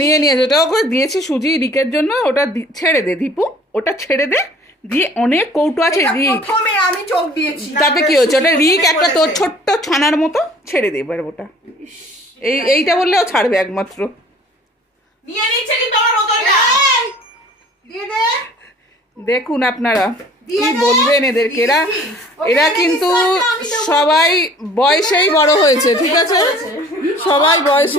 নিয়ে নিয়েছে, ওটাও করে দিয়েছি সুজি রিকের জন্য। ওটা ছেড়ে দে দীপু, ওটা ছেড়ে দে। দিয়ে অনেক কৌটো আছে রিক, আমি চোখ দিয়েছি, তাতে কি হচ্ছে? ওটা রিক একটা তোর ছোট্ট ছানার মতো, ছেড়ে দে এবার ওটা। এইটা বললেও ছাড়বে একমাত্র। নিয়ে নিচ্ছে কিন্তু আমার বোতলটা দিয়ে দে। দেখুন আপনারা কি বলবেন এদেরকে, এরা কিন্তু সবাই বয়সেই বড় হয়েছে, ঠিক আছে? সবাই বয়স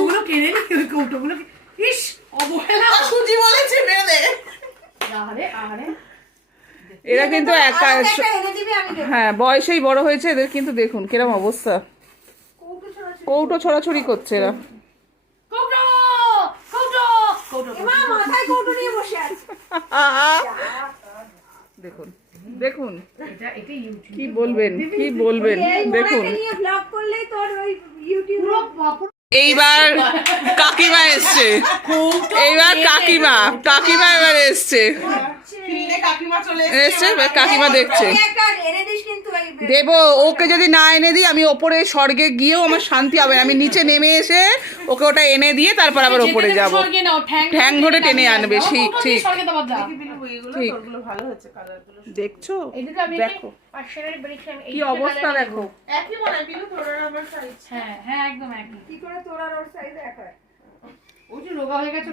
এরা কিন্তু হ্যাঁ বয়সেই বড় হয়েছে এদের, কিন্তু দেখুন কিরম অবস্থা, কৌটো ছোড়াছুড়ি করছে এরা। দেখুন দেখুন কি বলবেন, কি বলবেন দেখুন। এইবার কাকিমা এসছে, এইবার কাকিমা এবার এসছে, কাকিমা দেখছে। দেবো ওকে যদি না এনে দিই, আমি ওপরে স্বর্গে গিয়েও আমার শান্তি হবে না। আমি নিচে নেমে এসে ওকে ওটা এনে দিয়ে তারপর আবার ওপরে যাবো। ঠ্যাং ধরে টেনে আনবে, ঠিক ঠিক ঠিক। দেখছো, দেখো কি অবস্থা, দেখো। হ্যাঁ একদম একই। কি করে তোর আর ওর সাইজ এক হয়? ও যে রোগা হয়ে গেছে।